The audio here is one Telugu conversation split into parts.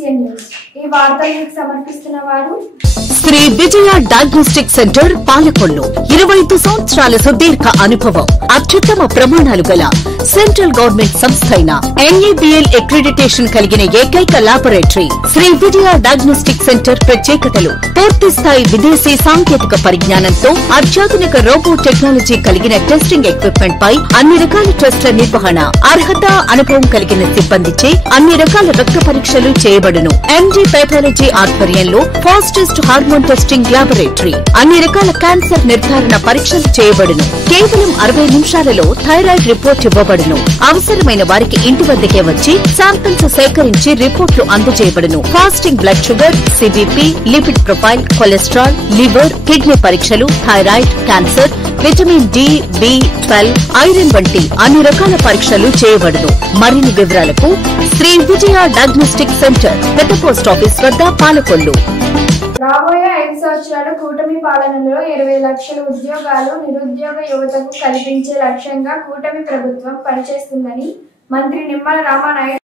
BCN News. ఈ వార్తలను సమర్పిస్తున్న వారు శ్రీ విజయ డయాగ్నోస్టిక్ సెంటర్ పాలకొల్లు 25 సంవత్సరాల సుదీర్ఘ అనుభవం అత్యుత్తమ ప్రమాణాలు గల సెంట్రల్ గవర్నమెంట్ సంస్థ అయిన NABL అక్రిడిటేషన్ కలిగిన ఏకైక laboratory Shri Vijaya diagnostic centre ప్రత్యేకతలు పూర్తి స్థాయి విదేశీ సాంకేతిక పరిజ్ఞానంతో అత్యాధునిక రోబో టెక్నాలజీ కలిగిన టెస్టింగ్ ఎక్విప్మెంట్ పై అన్ని రకాల టెస్టుల నిర్వహణ అర్హత అనుభవం కలిగిన సిబ్బందిచే అన్ని రకాల రక్త పరీక్షలు చేయబడును MD పెథాలజీ ఆధ్వర్యంలో ఫాస్టెస్ట్ హార్మోన్ టెస్టింగ్ లాబొరేటరీ అన్ని రకాల క్యాన్సర్ నిర్ధారణ పరీక్షలు చేయబడును కేవలం 60 నిమిషాలలో థైరాయిడ్ రిపోర్ట్ ఇవ్వబడును అవసరమైన వారికి ఇంటి వద్దకే వచ్చి శాంపిల్స్ సేకరించి రిపోర్టులు అందజేయబడును fasting blood sugar CBP lipid profile cholesterol liver kidney పరీక్షలు thyroid cancer vitamin D B12 iron వంటి అన్ని రకాల పరీక్షలు చేయబడును మరిన్ని వివరాలకు శ్రీ విజయ డయాగ్నోస్టిక్ సెంటర్ పెద్ద పోస్ట్ ఆఫీస్ వద్ద పాలకొల్లు రాబోయే 5 సంవత్సరాల కూటమి పాలనలో 20 లక్షల ఉద్యోగాలు నిరుద్యోగ యువతకు కల్పించే లక్ష్యంగా కూటమి ప్రభుత్వం పనిచేస్తుందని మంత్రి నిమ్మల రామానాయుడు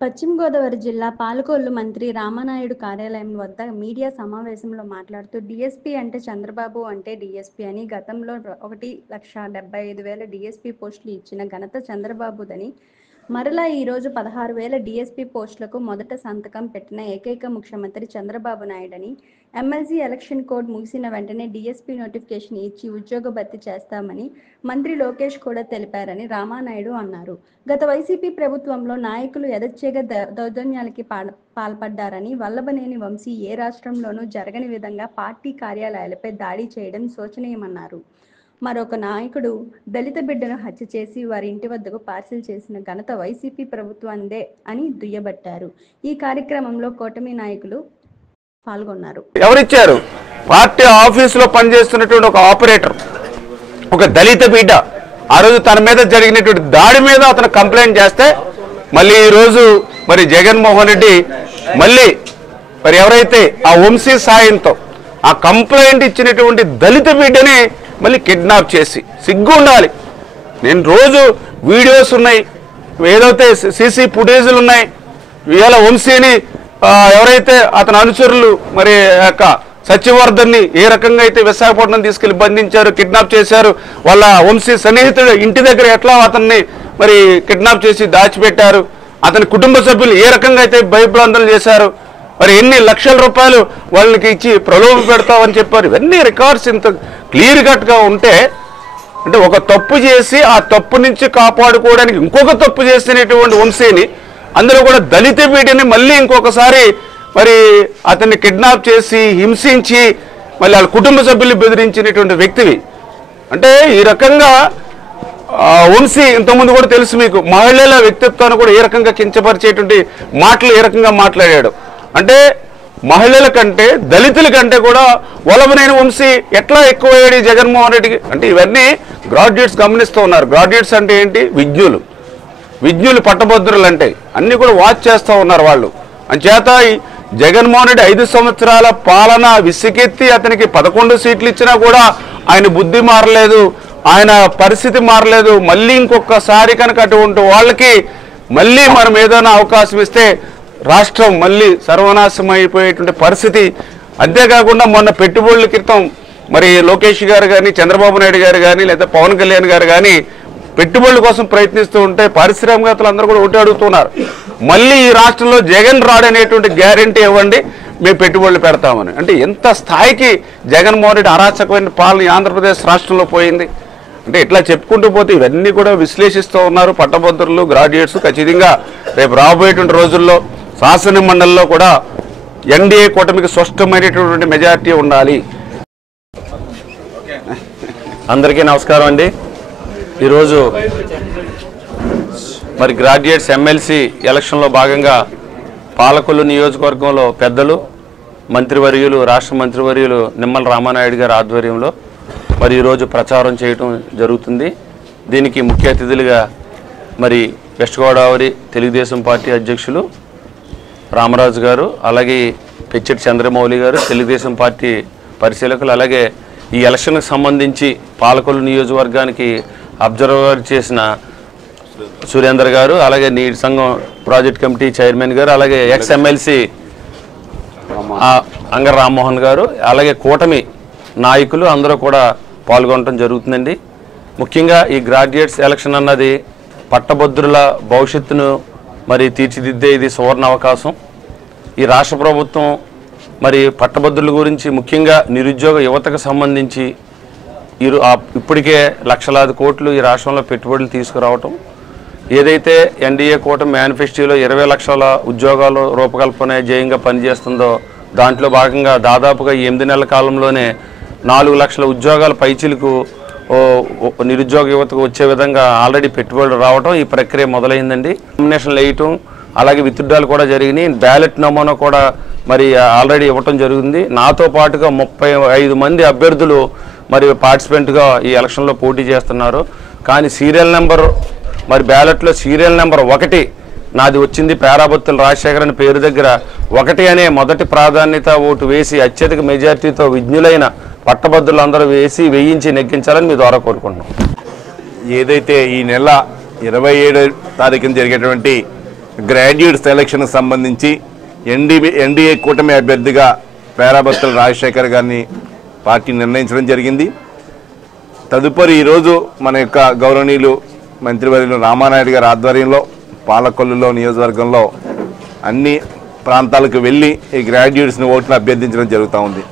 పశ్చిమ గోదావరి జిల్లా పాలకొల్లు మంత్రి రామానాయుడు కార్యాలయం వద్ద మీడియా సమావేశంలో మాట్లాడుతూ DSP అంటే చంద్రబాబు అంటే DSP అని గతంలో 1,75,000 DSP పోస్టులు ఇచ్చిన ఘనత చంద్రబాబుదని మరలా ఈరోజు 16,000 DSP పోస్టులకు మొదట సంతకం పెట్టిన ఏకైక ముఖ్యమంత్రి చంద్రబాబు నాయుడని ఎమ్మెల్సీ ఎలక్షన్ కోడ్ ముగిసిన వెంటనే DSP నోటిఫికేషన్ ఇచ్చి ఉద్యోగ భర్తీ చేస్తామని మంత్రి లోకేష్ కూడా తెలిపారని రామానాయుడు అన్నారు. గత వైసీపీ ప్రభుత్వంలో నాయకులు యథేచ్ఛగా దౌర్జన్యాలకి పాల్పడ్డారని వల్లభనేని వంశీ ఏ రాష్ట్రంలోనూ జరగని విధంగా పార్టీ కార్యాలయాలపై దాడి చేయడం శోచనీయమన్నారు. మరొక నాయకుడు దళిత బిడ్డను హత్య చేసి వారి ఇంటి వద్దకు పార్సిల్ చేసిన ఘనత వైసీపీ ప్రభుత్వందే అని దుయ్యబట్టారు. ఈ కార్యక్రమంలో కూటమి నాయకులు పాల్గొన్నారు. ఎవరిచ్చారు? పార్టీ ఆఫీసులో పనిచేస్తున్నటువంటి ఒక ఆపరేటర్, ఒక దళిత బిడ్డ ఆ రోజు తన మీద జరిగినటువంటి దాడి మీద అతను కంప్లైంట్ చేస్తే మళ్ళీ ఈ రోజు మరి జగన్మోహన్ రెడ్డి మళ్ళీ మరి ఎవరైతే ఆ వంశీ సాయంతో ఆ కంప్లైంట్ ఇచ్చినటువంటి దళిత బిడ్డని మళ్ళీ కిడ్నాప్ చేసి సిగ్గు ఉండాలి. నేను రోజు వీడియోస్ ఉన్నాయి, ఏదైతే CC ఫుటేజీలు ఉన్నాయి. ఇవాళ వంశీని ఎవరైతే అతని అనుచరులు మరి యొక్క సత్యవర్ధన్ని ఏ రకంగా అయితే విశాఖపట్నం తీసుకెళ్లి బంధించారు, కిడ్నాప్ చేశారు, వాళ్ళ వంశీ సన్నిహితుడు ఇంటి దగ్గర ఎట్లా అతన్ని మరి కిడ్నాప్ చేసి దాచిపెట్టారు, అతని కుటుంబ సభ్యులు ఏ రకంగా అయితే భయభ్రాంతులు చేశారు, మరి ఎన్ని లక్షల రూపాయలు వాళ్ళకి ఇచ్చి ప్రలోభ పెడతామని చెప్పారు. ఇవన్నీ రికార్డ్స్ ఇంత క్లియర్ కట్గా ఉంటే అంటే ఒక తప్పు చేసి ఆ తప్పు నుంచి కాపాడుకోవడానికి ఇంకొక తప్పు చేసినటువంటి వంశీని, అందులో కూడా దళిత బిడ్డని మళ్ళీ ఇంకొకసారి మరి అతన్ని కిడ్నాప్ చేసి హింసించి మళ్ళీ వాళ్ళ కుటుంబ సభ్యులు బెదిరించినటువంటి వ్యక్తివి. అంటే ఈ రకంగా వంశీ ఇంతకుముందు కూడా తెలుసు మీకు, మహిళల వ్యక్తిత్వాన్ని కూడా ఏ రకంగా కించపరిచేటువంటి మాటలు ఏ రకంగా మాట్లాడాడు. అంటే మహిళల కంటే దళితుల కంటే కూడా వల్లభనేని వంశీ ఎట్లా ఎక్కువయ్యాడు జగన్మోహన్ రెడ్డికి. అంటే ఇవన్నీ గ్రాడ్యుయేట్స్ గమనిస్తూ ఉన్నారు. గ్రాడ్యుయేట్స్ అంటే ఏంటి? విజ్ఞులు పట్టభద్రులు అంటే అన్నీ కూడా వాచ్ చేస్తూ ఉన్నారు వాళ్ళు. అంచేత జగన్మోహన్ రెడ్డి 5 సంవత్సరాల పాలన విసికెత్తి అతనికి 11 సీట్లు ఇచ్చినా కూడా ఆయన బుద్ధి మారలేదు, ఆయన పరిస్థితి మారలేదు. మళ్ళీ ఇంకొకసారి కనుక అటువంటి వాళ్ళకి మళ్ళీ మనం ఏదైనా అవకాశం ఇస్తే రాష్ట్రం మళ్ళీ సర్వనాశనం అయిపోయేటువంటి పరిస్థితి. అంతేకాకుండా మొన్న పెట్టుబడుల క్రితం మరి లోకేష్ గారు కానీ, చంద్రబాబు నాయుడు గారు కానీ, లేదా పవన్ కళ్యాణ్ గారు కానీ పెట్టుబడుల కోసం ప్రయత్నిస్తూ ఉంటే పారిశ్రామికవేత్తలు అందరూ కూడా ఒకటి అడుగుతున్నారు, మళ్ళీ ఈ రాష్ట్రంలో జగన్ రాడనేటువంటి గ్యారంటీ ఇవ్వండి, మేము పెట్టుబడులు పెడతామని. అంటే ఎంత స్థాయికి జగన్మోహన్ రెడ్డి అరాచకమైన పాలన ఆంధ్రప్రదేశ్ రాష్ట్రంలో పోయింది. అంటే ఇట్లా చెప్పుకుంటూ పోతే ఇవన్నీ కూడా విశ్లేషిస్తూ ఉన్నారు పట్టభద్రులు, గ్రాడ్యుయేట్స్. ఖచ్చితంగా రేపు రాబోయేటువంటి రోజుల్లో శాసన మండలిలో కూడా NDA కూటమికి స్పష్టమైనటువంటి మెజారిటీ ఉండాలి. అందరికీ నమస్కారం అండి. ఈరోజు మరి గ్రాడ్యుయేట్స్ ఎమ్మెల్సీ ఎలక్షన్లో భాగంగా పాలకొల్లు నియోజకవర్గంలో పెద్దలు మంత్రివర్యులు, రాష్ట్ర మంత్రివర్యులు నిమ్మల రామానాయుడు గారి ఆధ్వర్యంలో మరి ఈరోజు ప్రచారం చేయటం జరుగుతుంది. దీనికి ముఖ్య అతిథులుగా మరి వెస్ట్ గోదావరి తెలుగుదేశం పార్టీ అధ్యక్షులు రామరాజు గారు, అలాగే పెచ్చెట్టి చంద్రమౌళి గారు, తెలుగుదేశం పార్టీ పరిశీలకులు, అలాగే ఈ ఎలక్షన్కి సంబంధించి పాలకొల్లు నియోజకవర్గానికి అబ్జర్వర్ చేసిన సురేందర్ గారు, అలాగే నీటి సంఘం ప్రాజెక్ట్ కమిటీ చైర్మన్ గారు, అలాగే ఎక్స్ ఎమ్మెల్సీ అంగర రామ్మోహన్ గారు, అలాగే కూటమి నాయకులు అందరూ కూడా పాల్గొనడం జరుగుతుందండి. ముఖ్యంగా ఈ గ్రాడ్యుయేట్స్ ఎలక్షన్ అన్నది పట్టభద్రుల భవిష్యత్తును మరి తీర్చిదిద్దే ఇది సువర్ణ అవకాశం. ఈ రాష్ట్ర ప్రభుత్వం మరి పట్టభద్రుల గురించి ముఖ్యంగా నిరుద్యోగ యువతకు సంబంధించి ఇప్పటికే లక్షలాది కోట్లు ఈ రాష్ట్రంలో పెట్టుబడులు తీసుకురావటం, ఏదైతే ఎన్డీఏ కూటమి మేనిఫెస్టోలో 20 లక్షల ఉద్యోగాలు రూపకల్పన జయంగా పనిచేస్తుందో దాంట్లో భాగంగా దాదాపుగా 8 నెలల కాలంలోనే 4 లక్షల ఉద్యోగాల పైచిలకు నిరుద్యోగ యువతకు వచ్చే విధంగా ఆల్రెడీ పెట్టుబడులు రావటం, ఈ ప్రక్రియ మొదలైందండి. నామినేషన్లు వేయటం, అలాగే విత్డ్రాలు కూడా జరిగినాయి. బ్యాలెట్ నమూనా కూడా మరి ఆల్రెడీ ఇవ్వటం జరిగింది. నాతో పాటుగా 35 మంది అభ్యర్థులు మరి పార్టిసిపెంట్గా ఈ ఎలక్షన్లో పోటీ చేస్తున్నారు. కానీ సీరియల్ నెంబర్ మరి బ్యాలెట్లో సీరియల్ నెంబర్ 1 నాది వచ్చింది. పేరాబత్తుల రాజశేఖర్ అని పేరు దగ్గర 1 అనే మొదటి ప్రాధాన్యత ఓటు వేసి అత్యధిక మెజార్టీతో విజ్ఞులైన పట్టభద్రులందరూ వేయించి నెగ్గించాలని మీ ద్వారా కోరుకుంటున్నాం. ఏదైతే ఈ నెల 27వ తారీఖున జరిగేటువంటి గ్రాడ్యుయేట్ సెలక్షన్కి సంబంధించి ఎన్డీఏ కూటమి అభ్యర్థిగా పేరాబత్తుల రాజశేఖర్ గారిని పార్టీ నిర్ణయించడం జరిగింది. తదుపరి ఈరోజు మన యొక్క గౌరవనీయులు మంత్రివర్యులు రామానాయుడు గారి ఆధ్వర్యంలో పాలకొల్లులో నియోజకవర్గంలో అన్ని ప్రాంతాలకు వెళ్ళి ఈ గ్రాడ్యుయేట్స్ని ఓట్లను అభ్యర్థించడం జరుగుతూ ఉంది.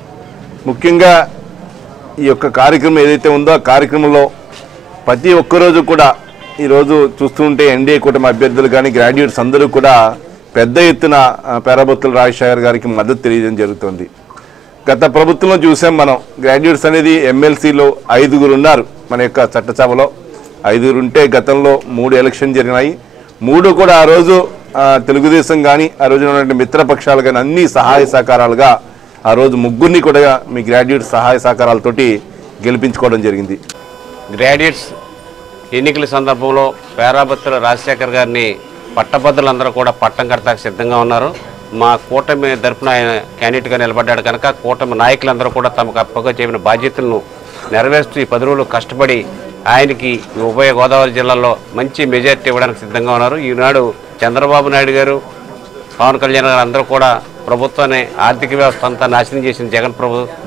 ముఖ్యంగా ఈ యొక్క కార్యక్రమం ఏదైతే ఉందో ఆ కార్యక్రమంలో ప్రతి ఒక్కరోజు కూడా ఈరోజు చూస్తుంటే ఎన్డీఏ కూటమి అభ్యర్థులు కానీ గ్రాడ్యుయేట్స్ అందరూ కూడా పెద్ద ఎత్తున పేరాబత్తుల రాజశేఖర్ గారికి మద్దతు తెలియజేయడం జరుగుతుంది. గత ప్రభుత్వంలో చూసాం మనం గ్రాడ్యుయేట్స్ అనేది ఎమ్మెల్సీలో 5 ఉన్నారు. మన యొక్క చట్టసభలో 5 ఉంటే గతంలో 3 ఎలక్షన్ జరిగినాయి. 3 కూడా ఆ రోజు తెలుగుదేశం కానీ ఆ రోజు ఉన్నటువంటి మిత్రపక్షాలు కానీ అన్ని సహాయ సహకారాలుగా ఆ రోజు 3 కూడా మీ గ్రాడ్యుయేట్స్ సహాయ సహకారాలతోటి గెలిపించుకోవడం జరిగింది. గ్రాడ్యుయేట్స్ ఎన్నికల సందర్భంలో పేరాబత్తుల రాజశేఖర్ గారిని పట్టభద్రులందరూ కూడా పట్టం కడతాకు సిద్ధంగా ఉన్నారు. మా కూటమి తరపున ఆయన క్యాండిడేట్గా నిలబడ్డాడు కనుక కూటమి నాయకులందరూ కూడా తమకు అప్పగా చెప్పిన బాధ్యతలను నెరవేరుస్తూ ఈ 10 రోజులు కష్టపడి ఆయనకి ఉభయ గోదావరి జిల్లాలో మంచి మెజార్టీ ఇవ్వడానికి సిద్ధంగా ఉన్నారు. ఈనాడు చంద్రబాబు నాయుడు గారు, పవన్ కళ్యాణ్ గారు అందరూ కూడా ప్రభుత్వాన్ని ఆర్థిక వ్యవస్థ అంతా నాశనం చేసిన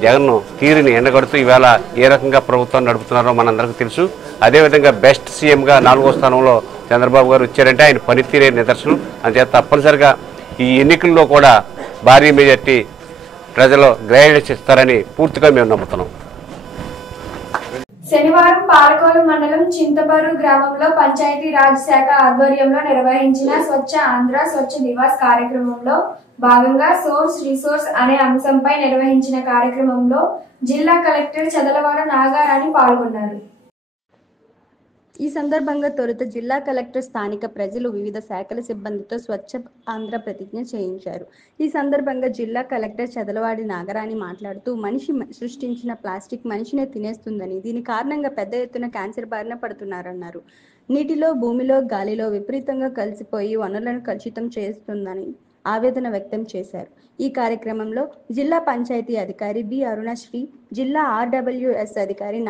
జగన్ను తీరుని ఎండగడుతూ ఈవేళ ఏ రకంగా ప్రభుత్వాన్ని నడుపుతున్నారో మనందరికీ తెలుసు. అదేవిధంగా బెస్ట్ సీఎంగా 4వ స్థానంలో చంద్రబాబు గారు వచ్చారంటే ఆయన పనితీరే నిదర్శనం. అంచేత తప్పనిసరిగా ఈ ఎన్నికల్లో కూడా భారీ మెజార్టీ ప్రజలు గ్రాడ్యుయేట్స్ ఇస్తారని పూర్తిగా మేము నమ్ముతున్నాం. శనివారం పాలకోలు మండలం చింతబరు గ్రామంలో పంచాయతీ రాజ్ శాఖ ఆధ్వర్యంలో నిర్వహించిన స్వచ్ఛ ఆంధ్ర స్వచ్ఛ దివాస్ కార్యక్రమంలో భాగంగా సోర్స్ రిసోర్స్ అనే అంశంపై నిర్వహించిన కార్యక్రమంలో జిల్లా కలెక్టర్ చదలవాడ నాగారాణి పాల్గొన్నారు. ఈ సందర్భంగా తొలుత జిల్లా కలెక్టర్ స్థానిక ప్రజలు వివిధ శాఖల సిబ్బందితో స్వచ్ఛ ఆంధ్ర ప్రతిజ్ఞ చేయించారు. ఈ సందర్భంగా జిల్లా కలెక్టర్ చదలవాడి నాగరాణి మాట్లాడుతూ మనిషి సృష్టించిన ప్లాస్టిక్ మనిషినే తినేస్తుందని, దీని కారణంగా పెద్ద ఎత్తున క్యాన్సర్ బారిన పడుతున్నారన్నారు. నీటిలో, భూమిలో, గాలిలో విపరీతంగా కలిసిపోయి వనరులను కలుషితం చేస్తుందని ఆవేదన వ్యక్తం చేశారు. ఈ కార్యక్రమంలో జిల్లా పంచాయతీ అధికారి బి అరుణశ్రీ, జిల్లా ఆర్డబ్ల్యూఎస్ అధికారి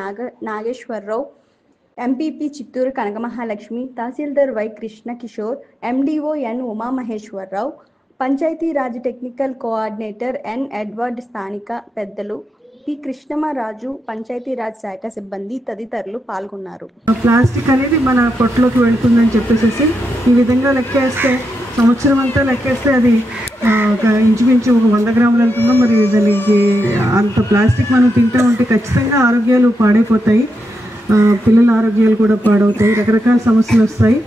Nageswara Rao, MPP Chittoor Kanakamahalakshmi, tahsildar Y Krishna Kishore, MDO N Umamaheswara Rao, Panchayati Raj technical coordinator N Edward, స్థానిక పెద్దలు పి కృష్ణమరాజు, పంచాయతీరాజ్ శాఖ సిబ్బంది తదితరులు పాల్గొన్నారు. ప్లాస్టిక్ అనేది మన పొట్టలోకి వెళుతుందని చెప్పేసి ఈ విధంగా లెక్కేస్తే సంవత్సరం అంతా లెక్కేస్తే అది ఇంచుమించు 100 గ్రాములు వెళ్తుందో. మరి దానికి అంత ప్లాస్టిక్ మనం తింటూ ఉంటే ఖచ్చితంగా ఆరోగ్యాలు పాడైపోతాయి, పిల్లల ఆరోగ్యాలు కూడా పాడవుతాయి, రకరకాల సమస్యలు వస్తాయి.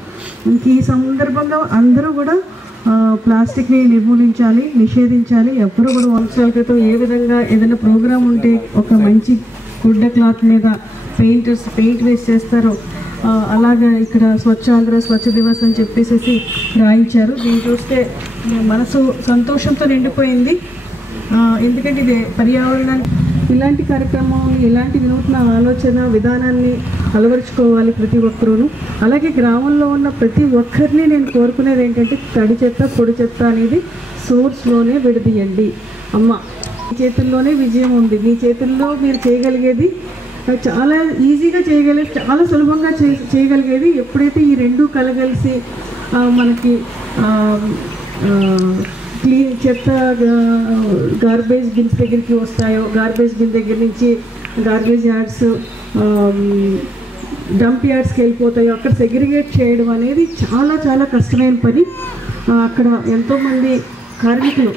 ఈ సందర్భంగా అందరూ కూడా ప్లాస్టిక్ని నిర్మూలించాలి, నిషేధించాలి. ఎప్పుడు కూడా సంవత్సరాల క్రితం ఏ విధంగా ఏదైనా ప్రోగ్రాం ఉంటే ఒక మంచి గుడ్డ క్లాత్ మీద పెయింట్ వేసి చేస్తారో అలాగా ఇక్కడ స్వచ్ఛ ఆంధ్ర స్వచ్ఛ దివస్ అని చెప్పేసి రాయించారు. దీన్ని చూస్తే మనసు సంతోషంతో నిండిపోయింది. ఎందుకంటే ఇది పర్యావరణానికి ఇలాంటి కార్యక్రమం, ఇలాంటి వినూత్న ఆలోచన విధానాన్ని అలవరుచుకోవాలి ప్రతి ఒక్కరూను. అలాగే గ్రామంలో ఉన్న ప్రతి ఒక్కరిని నేను కోరుకునేది ఏంటంటే తడి చెత్త పొడి చెత్త అనేది సోర్స్లోనే విడదీయండి. అమ్మ మీ చేతుల్లోనే విజయం ఉంది, మీ చేతుల్లో మీరు చేయగలిగేది చాలా ఈజీగా చాలా సులభంగా చేయగలిగేది. ఎప్పుడైతే ఈ రెండు కలగలిసి మనకి క్లీన్ చెత్త గార్బేజ్ బిన్స్ దగ్గరికి వస్తాయో, గార్బేజ్ బిన్ దగ్గర నుంచి గార్బేజ్ యార్డ్స్ డంప్ యార్డ్స్కి వెళ్ళిపోతాయో, అక్కడ సెగ్రిగేట్ చేయడం అనేది చాలా చాలా కష్టమైన పని. అక్కడ ఎంతోమంది కార్మికులు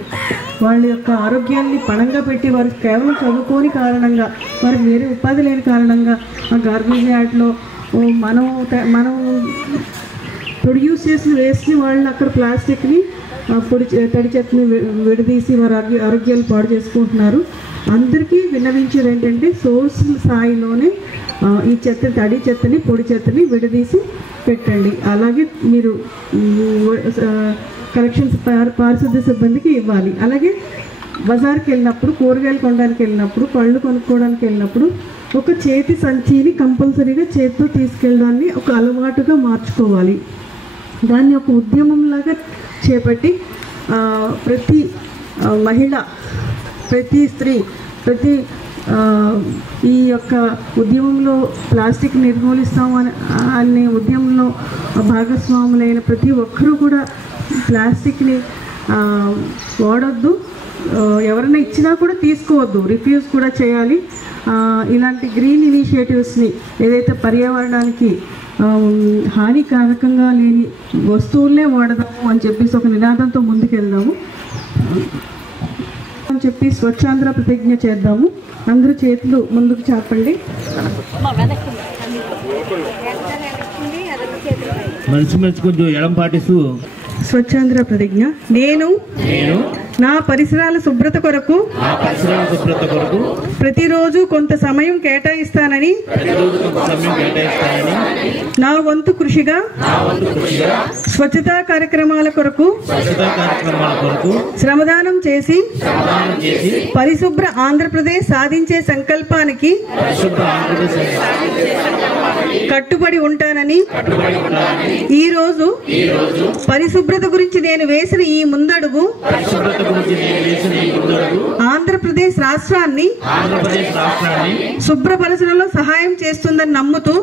వాళ్ళ యొక్క ఆరోగ్యాన్ని పణంగా పెట్టి వారు కేవలం చదువుకోని కారణంగా, వారికి వేరే ఉపాధి లేని కారణంగా ఆ గార్బేజ్ యార్డ్లో మనం ప్రొడ్యూస్ చేసిన వేస్ట్ని వాళ్ళు అక్కడ ప్లాస్టిక్ని తడి చెత్తని విడదీసి వారి ఆరోగ్యాలు పాడు చేసుకుంటున్నారు. అందరికీ విన్నవించేది ఏంటంటే సోర్స్ స్థాయిలోనే ఈ తడి చెత్తని పొడి చెత్తని విడదీసి పెట్టండి. అలాగే మీరు కలెక్షన్స్ పారిశుద్ధ్య సిబ్బందికి ఇవ్వాలి. అలాగే బజార్కి వెళ్ళినప్పుడు, కూరగాయలు కొనడానికి వెళ్ళినప్పుడు, పళ్ళు కొనుక్కోవడానికి వెళ్ళినప్పుడు ఒక చేతి సంచిని కంపల్సరీగా చేతితో తీసుకెళ్ళడాన్ని ఒక అలవాటుగా మార్చుకోవాలి. దాన్ని ఒక ఉద్యమంలాగా చేపట్టి ప్రతి మహిళ, ప్రతి స్త్రీ, ఈ యొక్క ఉద్యమంలో ప్లాస్టిక్ నిర్మూలిస్తాం అనే ఉద్యమంలో భాగస్వాములైన ప్రతి ఒక్కరూ కూడా ప్లాస్టిక్ని వాడొద్దు, ఎవరైనా ఇచ్చినా కూడా తీసుకోవద్దు, రిఫ్యూజ్ కూడా చేయాలి. ఇలాంటి గ్రీన్ ఇనిషియేటివ్స్ని ఏదైతే పర్యావరణానికి హానికారకంగా లేని వస్తువులనే వాడదాము అని చెప్పేసి ఒక నినాదంతో ముందుకెళ్దాము అని చెప్పి స్వచ్ఛాంధ్ర ప్రతిజ్ఞ చేద్దాము. అందరూ చేతులు ముందుకు చాపండి. మంచి కొంచెం ఎడం పాటిస్తూ స్వచ్ఛాంధ్ర ప్రతిజ్ఞ. నేను నా పరిసరాల శుభ్రత కొరకు ప్రతిరోజు కొంత సమయం కేటాయిస్తానని నా వంతు కృషిగా స్వచ్ఛతా కార్యక్రమాల కొరకు శ్రమదానం చేసి పరిశుభ్ర ఆంధ్రప్రదేశ్ సాధించే సంకల్పానికి కట్టుబడి ఉంటానని ఈరోజు పరిశుభ్రత గురించి నేను వేసిన ఈ ముందడుగు ఆంధ్రప్రదేశ్ రాష్ట్రాన్ని శుభ్రపరచడంలో సహాయం చేస్తుందని నమ్ముతూ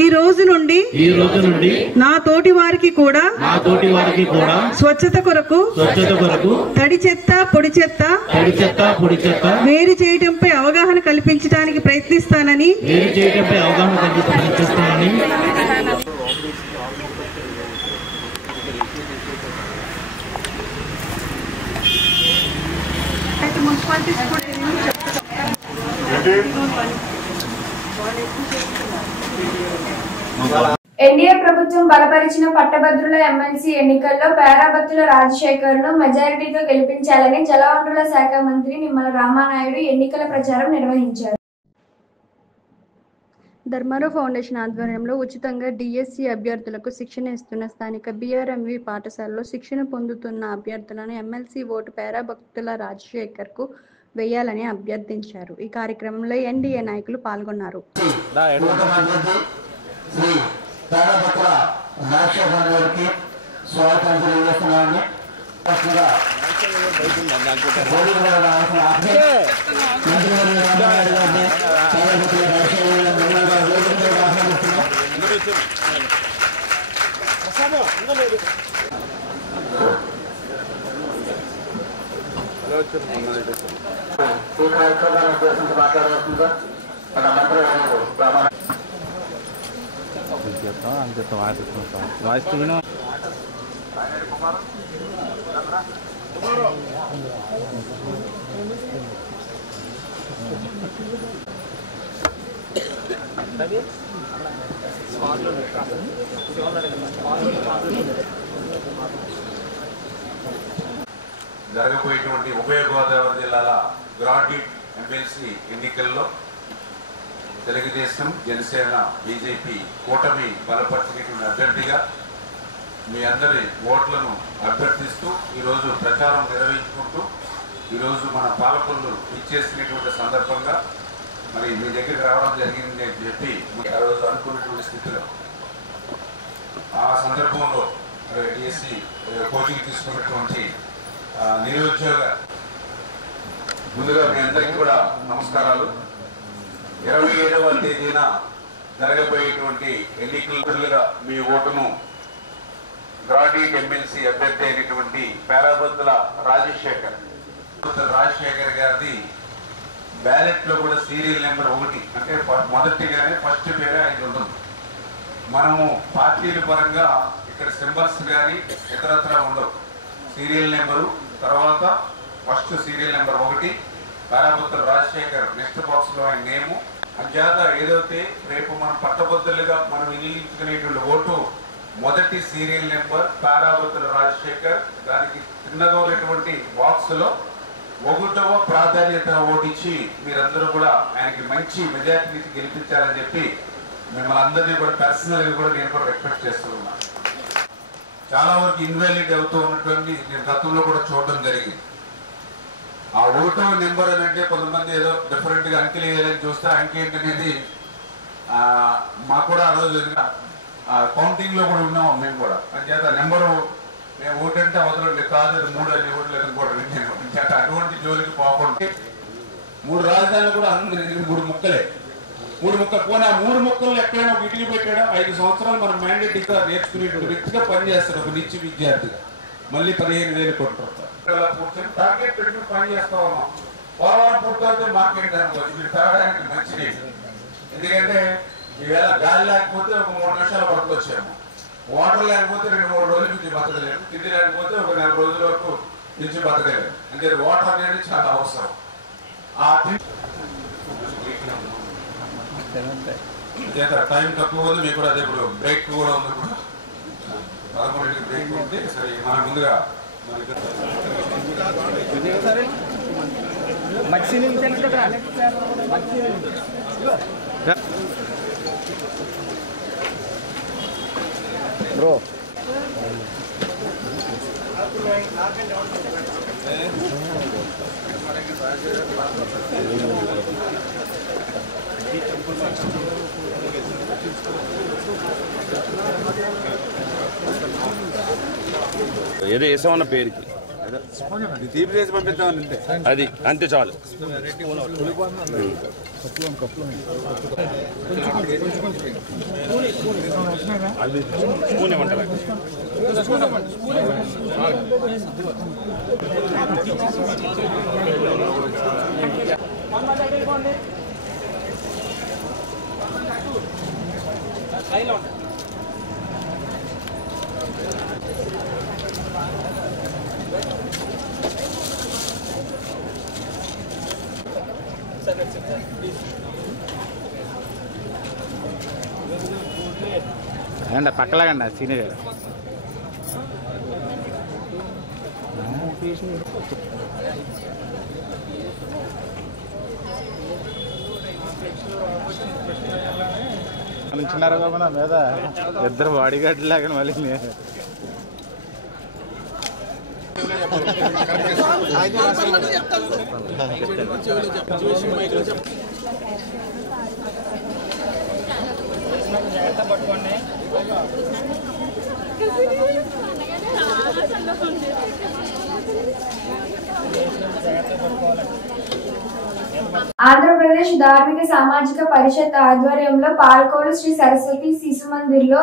ఈ రోజు నుండి నా తోటి వారికి కూడా స్వచ్ఛత కొరకు తడి చెత్త పొడి చెత్త వేరు చేయడంపై అవగాహన కల్పించడానికి ప్రయత్నిస్తానని ఎన్డీఏ ప్రభుత్వం బలపరిచిన పట్టభద్రుల ఎమ్మెల్సీ ఎన్నికల్లో పేరాబత్తుల రాజశేఖర్ ను మెజారిటీతో గెలిపించాలని జలవనరుల శాఖ మంత్రి నిమ్మల రామానాయుడు ఎన్నికల ప్రచారం నిర్వహించారు. ధర్మారావు ఫౌండేషన్ ఆధ్వర్యంలో ఉచితంగా డిఎస్సి అభ్యర్థులకు శిక్షణ ఇస్తున్న స్థానిక బిఆర్ఎంవి పాఠశాలలో శిక్షణ పొందుతున్న అభ్యర్థులను ఎమ్మెల్సీ ఓటు పేరాబత్తుల రాజశేఖర్ కు వేయాలని అభ్యర్థించారు. ఈ కార్యక్రమంలో ఎన్డీఏ నాయకులు పాల్గొన్నారు. జరగబోయేటువంటి ఉభయ గోదావరి జిల్లాల గ్రాడ్యుయేట్ ఎమ్మెల్సీ ఎన్నికల్లో తెలుగుదేశం, జనసేన, బీజేపీ కూటమి బలపరిచినటువంటి అభ్యర్థిగా మీ అందరి ఓట్లను అభ్యర్థిస్తూ ఈరోజు ప్రచారం నిర్వహించుకుంటూ ఈరోజు మన పాలకులు ఇచ్చేసినటువంటి సందర్భంగా మరి మీ దగ్గరికి రావడం జరిగింది అని చెప్పి ఆ రోజు అనుకున్నటువంటి స్థితిలో ఆ సందర్భంలో డిఎస్సి కోచింగ్ తీసుకున్నటువంటి నిరుద్యోగ ముందుగా మీ అందరికీ కూడా నమస్కారాలు. 27వ తేదీన జరగబోయేటువంటి ఎన్నికలుగా మీ ఓటును గ్రాడ్యుయేట్ ఎమ్మెల్సీ అభ్యర్థి అయినటువంటి పేరాబత్తుల రాజశేఖర్ గారిది బ్యాలెట్ లో కూడా సీరియల్ నెంబర్ 1 అంటే మొదటిగానే ఫస్ట్ పేరే ఆయన ఉంటుంది. మనము పార్టీల పరంగా ఇక్కడ సింబల్స్ కానీ ఇతరత్ర ఉండవు. సీరియల్ నెంబరు తర్వాత first serial number 1 Perabathula Rajasekhar, next box లో ఆయన నేము. అంచేత ఏదైతే రేపు మనం పట్టభద్రులుగా మనం వినియోగించుకునేటువంటి ఓటు మొదటి సీరియల్ నెంబర్ పేరాబత్తుల రాజశేఖర్, దానికి చిన్నగా ఉన్నటువంటి బాక్స్ లో 1వ ప్రాధాన్యత ఓటిచ్చి మీరందరూ కూడా ఆయనకి మంచి మెజారిటీ గెలిపించాలని చెప్పి మిమ్మల్ని అందరినీ కూడా పర్సనల్ గా కూడా నేను కూడా రిక్వెస్ట్ చేస్తున్నా. చాలా వరకు ఇన్వాలిడ్ అవుతూ ఉన్నటువంటి నేను గతంలో కూడా చూడడం జరిగింది. ఆ 1వ నెంబర్ అని అంటే కొంతమంది ఏదో డిఫరెంట్ గా అంకెలు వేయాలని చూస్తే అంకె ఏంటనేది మాకు కూడా ఆ రోజు కౌంటింగ్ లో కూడా ఉన్నాము మేము కూడా. అంచేత నెంబరు మేము 1 అంటే అవతల కాదు 3 అని 1 లేదని కూడా నేను అటువంటి జోలికి పోకుండా 3 రాజధానులు కూడా 3 ముక్కలే 3 ముక్కలు పోనీ ఆ 3 ముక్కలు ఎక్కడైనా ఒక ఇటుకి పెట్టాడా 5 సంవత్సరాలు మనం మ్యాండేట్ గా నేర్చుకునే వ్యక్తిగా పనిచేస్తారు. ఒక నిత్య విద్యార్థిగా మళ్ళీ 15,000 కొట్టుకుంటారు. కూర్చొని టార్గెట్ పెట్టుకుని పని చేస్తా ఉన్నాం. పోలవరం పూర్తవుతే మార్కెట్ అనుకోవచ్చు మీరు తాగడానికి మంచిది. ఎందుకంటే ఈవేళ గాలి లేకపోతే ఒక 3 నిమిషాలు పట్టుకొచ్చాము, వాటర్ లేకపోతే 2-3 రోజుల నుంచి బతకలేము, తిండి లేకపోతే ఒక 4 రోజుల వరకు నుంచి బతకలేము. అంటే వాటర్ అనేది చాలా అవసరం. టైం తక్కువ ఉంది మీకు కూడా. అదే ఇప్పుడు బ్రేక్ కూడా ఉంది, కూడా 11 బ్రేక్ ఉంది. సరే మన ముందుగా బ్రో ఏదో వేసామన్న పేరుకి తీపి చేసి పంపిద్దామంటే అది అంతే చాలు. స్పూన్ ఏమంటారా? అండి పక్కలాగండి సీనియర్ గారు. చిన్నారు బాబు నా మీద 2 బాడీ గార్డులు లాగా మళ్ళీ ఆంధ్రప్రదేశ్ ధార్మిక సామాజిక పరిషత్ ఆధ్వర్యంలో పాలకోలు శ్రీ సరస్వతి శిశు మందిర్లో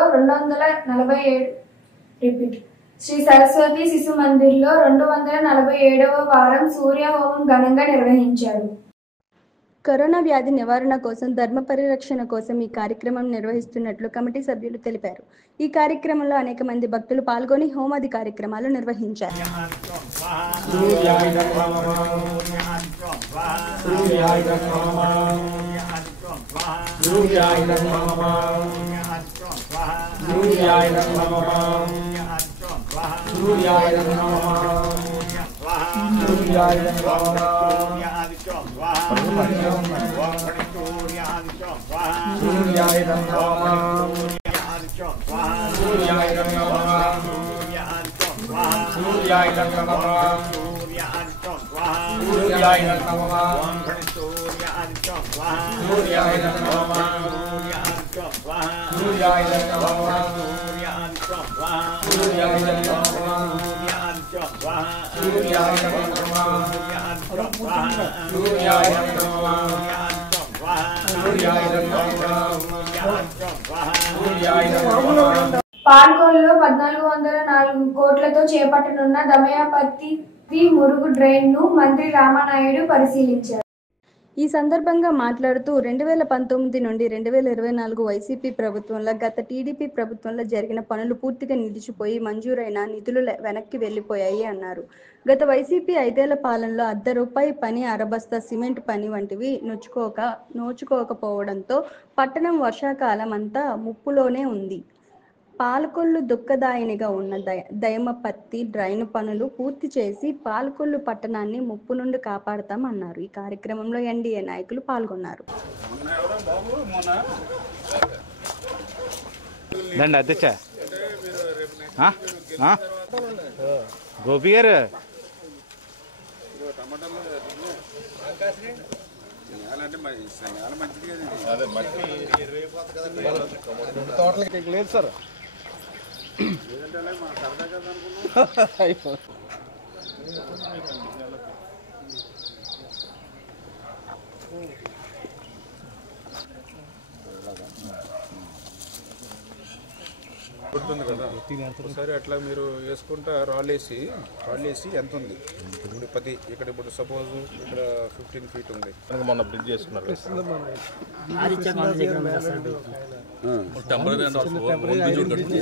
247వ వారం సూర్య హోమం ఘనంగా నిర్వహించారు. కరోనా వ్యాధి నివారణ కోసం ధర్మ పరిరక్షణ కోసం ఈ కార్యక్రమం నిర్వహిస్తున్నట్లు కమిటీ సభ్యులు తెలిపారు. ఈ కార్యక్రమంలో అనేక మంది భక్తులు పాల్గొని హోమాది కార్యక్రమాలు నిర్వహించారు. పాల్కొల్లో 1404 కోట్లతో చేపట్టనున్న దమయాపతి మురుగు డ్రైన్ ను మంత్రి రామానాయుడు పరిశీలించారు. ఈ సందర్భంగా మాట్లాడుతూ 2019 నుండి 2024 వైసీపీ ప్రభుత్వంలో గత టీడీపీ ప్రభుత్వంలో జరిగిన పనులు పూర్తిగా నిలిచిపోయి మంజూరైన నిధులు వెనక్కి వెళ్లిపోయాయి అన్నారు. గత వైసీపీ 5 ఏళ్ల పాలనలో ₹1 పని, అరబస్తా సిమెంట్ పని వంటివి నోచుకోకపోవడంతో పట్టణం వర్షాకాలం అంతా ముప్పులోనే ఉంది. పాలకొల్లు దుఃఖదాయినిగా ఉన్న దయమపత్తి డ్రైన్ పనులు పూర్తి చేసి పాలకొల్లు పట్టణాన్ని ముప్పు నుండి కాపాడతామన్నారు. ఈ కార్యక్రమంలో ఎన్డీఏ నాయకులు పాల్గొన్నారు. గోపి గారు లేదు సార్. గుర్తుంది కదా ఒకసారి అట్లా మీరు వేసుకుంటా రాళ్ళేసి ఎంత ఉంది ఇప్పుడు 10 ఇక్కడ ఇప్పుడు సపోజ్ ఇక్కడ 15 ఫీట్ ఉంది. మొన్న బ్రిడ్జ్ చేసుకున్నారు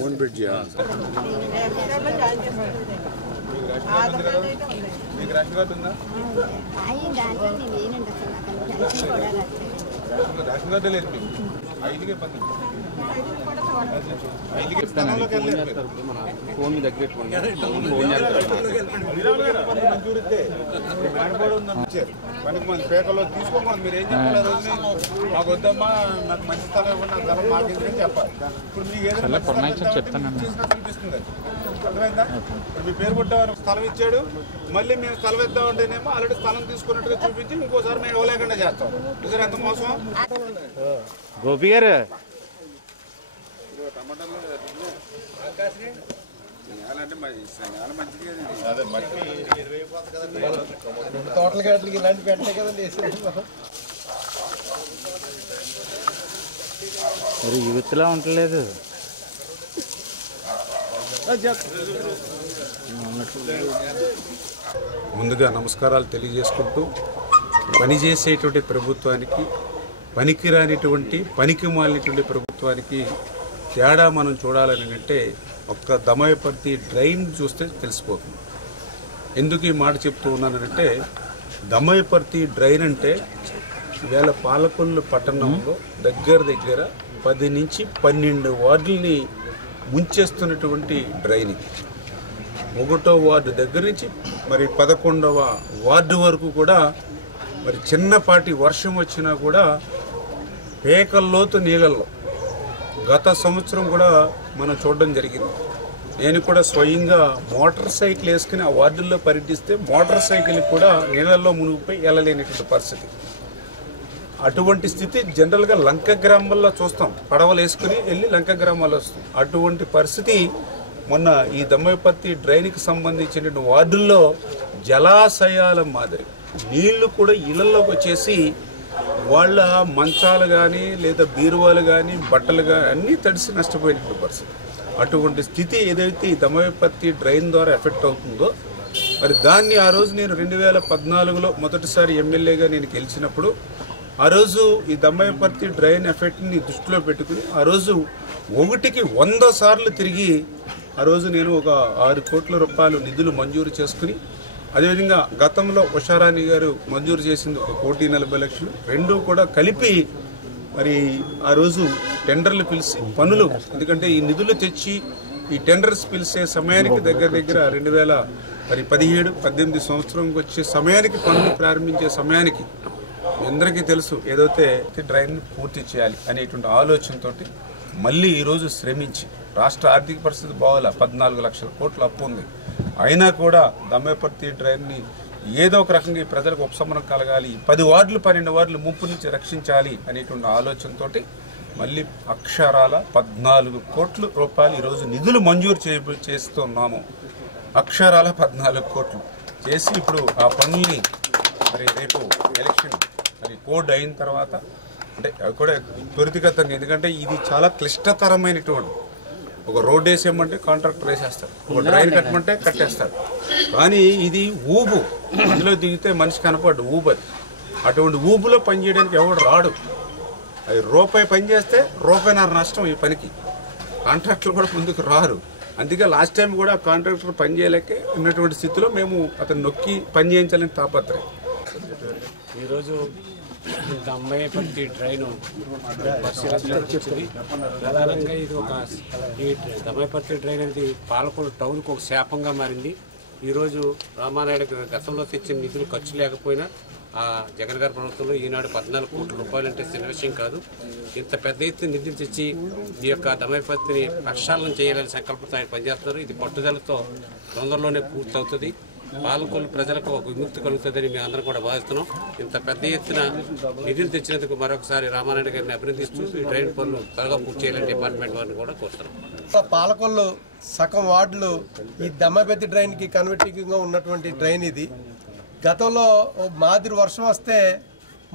ఓన్ బ్రిడ్జ్. మీకు రేషన్ కార్డు ఉందా? రేషన్ కార్డు లేదు మీకు. 5కే 10 ఫోన్ మీ దగ్గర పనికి మంది పేకలో తీసుకోకూడదు. మీరు ఏం చెప్పాలి? రోజు మాకు వద్దమ్మా, నాకు మంచి స్థలం ఇవ్వండి, ఆ స్థలం మాకు ఎందుకని చెప్పాలి. ఇప్పుడు మీకు ఏదైనా చూపిస్తుంది. అర్థమైందా? ఇప్పుడు మీ పేరు పుట్టేవారు స్థలం ఇచ్చాడు, మళ్ళీ మేము స్థలం ఇద్దామంటేనేమో ఆల్రెడీ స్థలం తీసుకున్నట్టుగా చూపించి ఇంకోసారి మేము ఇవ్వలేకుండా చేస్తాం. చూసారు ఎంత మోసం. గోపి గారు తోటల గట్లకి ఇలాంటి పెట్టే కదండి. మరి యూత్లా ఉండలేదు. ముందుగా నమస్కారాలు తెలియజేసుకుంటూ, పనిచేసేటువంటి ప్రభుత్వానికి, పనికిరానిటువంటి పనికి మాలినటువంటి ప్రభుత్వానికి తేడా మనం చూడాలని అంటే ఒక్క దమయపర్తి డ్రైన్ చూస్తే తెలిసిపోతుంది. ఎందుకు ఈ మాట చెప్తూ ఉన్నానంటే, దమయపర్తి డ్రైన్ అంటే ఈవేళ పాలకొల్లు పట్టణంలో దగ్గర 10 నుంచి 12 వార్డుల్ని ముంచేస్తున్నటువంటి డ్రైన్. 1వ వార్డు దగ్గర నుంచి మరి 11వ వార్డు వరకు కూడా మరి చిన్నపాటి వర్షం వచ్చినా కూడా పేకల్లోతు నీళ్ళల్లో గత సంవత్సరం కూడా మనం చూడడం జరిగింది. నేను కూడా స్వయంగా మోటార్ సైకిల్ వేసుకుని ఆ వార్డుల్లో పర్యటిస్తే మోటార్ సైకిల్ కూడా నీళ్ళల్లో మునిగిపోయి వెళ్ళలేనటువంటి పరిస్థితి. అటువంటి స్థితి జనరల్గా లంక గ్రామాల్లో చూస్తాం. పడవలు వేసుకుని వెళ్ళి లంక గ్రామాల్లో వస్తాం. అటువంటి పరిస్థితి మొన్న ఈ దమ్మయపత్తి డ్రైన్కి సంబంధించిన వార్డుల్లో జలాశయాల మాదిరి నీళ్లు కూడా ఇళ్లలోకి వచ్చేసి వాళ్ళ మంచాలు కానీ లేదా బీరువాలు కానీ బట్టలు కానీ అన్నీ తడిసి నష్టపోయినటువంటి పరిస్థితి. అటువంటి స్థితి ఏదైతే ఈ దమ్మయపత్తి డ్రైన్ ద్వారా ఎఫెక్ట్ అవుతుందో, మరి దాన్ని ఆ రోజు నేను 2014లో మొదటిసారి ఎమ్మెల్యేగా నేను గెలిచినప్పుడు ఆ రోజు ఈ దమ్మయపర్తి డ్రైన్ ఎఫెక్ట్ని దృష్టిలో పెట్టుకుని ఆ రోజు 1కి 100 సార్లు తిరిగి ఆ రోజు నేను ఒక 6 కోట్ల రూపాయలు నిధులు మంజూరు చేసుకుని, అదేవిధంగా గతంలో ఉషారాణి గారు మంజూరు చేసింది 1,40,00,000 రెండు కూడా కలిపి మరి ఆ రోజు టెండర్లు పిలిచి పనులు, ఎందుకంటే ఈ నిధులు తెచ్చి ఈ టెండర్స్ పిలిచే సమయానికి దగ్గర 2017-18 సంవత్సరంకి వచ్చే సమయానికి పనులు ప్రారంభించే సమయానికి అందరికీ తెలుసు ఏదైతే డ్రైన్ పూర్తి చేయాలి అనేటువంటి ఆలోచనతో మళ్ళీ ఈరోజు శ్రమించి, రాష్ట్ర ఆర్థిక పరిస్థితి బాగాల 14 లక్షల కోట్ల అప్పు ఉంది, అయినా కూడా దమ్మయపర్తి డ్రైన్ని ఏదో ఒక రకంగా ప్రజలకు ఉపశమనం కలగాలి, 10 వార్డులు 12 వార్డులు ముంపు నుంచి రక్షించాలి అనేటువంటి ఆలోచనతో మళ్ళీ అక్షరాల 14 కోట్ల రూపాయలు ఈరోజు నిధులు మంజూరు చేస్తున్నాము. అక్షరాల 14 కోట్లు చేసి ఇప్పుడు ఆ పనుల్ని మరి రేపు ఎలక్షన్ మరి కోడ్ అయిన తర్వాత అంటే కూడా త్వరితగతంగా, ఎందుకంటే ఇది చాలా క్లిష్టతరమైనటువంటి ఒక రోడ్ వేసేయమంటే కాంట్రాక్టర్ వేసేస్తారు, ఒక డ్రైన్ కట్టమంటే కట్టేస్తారు. కానీ ఇది ఊబు, అందులో దిగితే మనిషి కనపడ్డు ఊబు. అది అటువంటి ఊబులో పనిచేయడానికి ఎవడు రాడు. అది రూపాయి పని చేస్తే రూపాయిన్నర నష్టం ఈ పనికి. కాంట్రాక్టర్లు కూడా ముందుకు రారు. అందుకే లాస్ట్ టైం కూడా కాంట్రాక్టర్ పని చేయలేకే ఉన్నటువంటి స్థితిలో మేము అతను నొక్కి పని చేయించాలని తాపత్రయం. ఈరోజు దమ్మాయిపత్తి ట్రైను పరిశీలించడానికి వచ్చింది. ప్రధానంగా ఇది ఈ దమ్మాయిపత్తి ట్రైన్ అనేది పాలకొల్లు టౌన్కి ఒక శాపంగా మారింది. ఈరోజు రామానాయుడు గతంలో తెచ్చిన నిధులు ఖర్చు లేకపోయినా ఆ జగన్ గారి ప్రభుత్వంలో ఈనాడు 14 కోట్ల రూపాయలు అంటే చిన్న విషయం కాదు. ఇంత పెద్ద ఎత్తున నిధులు తెచ్చి ఈ యొక్క దమ్మాయిపత్తిని ప్రక్షాళన చేయాలని సంకల్పంతో ఆయన పనిచేస్తున్నారు. ఇది పట్టుదలతో తొందరలోనే పూర్తవుతుంది. పాలకొల్లు ప్రజలకు ఒక విముక్తి కలుగుతుందని మేము అందరం కూడా భావిస్తున్నాం. ఇంత పెద్ద ఎత్తున నిధులు తెచ్చినందుకు మరొకసారి రామానాయుడు గారిని అభినందిస్తూ ఈ ట్రైన్ పనులు త్వరగా పూర్తి చేయాలని డిపార్ట్మెంట్ వారిని కూడా కోరుతున్నాం. పాలకొల్లు సగం వార్డులు ఈ దమ్మాయిపత్తి ట్రైన్కి కన్వర్టింగ్గా ఉన్నటువంటి ట్రైన్ ఇది. గతంలో మాదిరి వర్షం వస్తే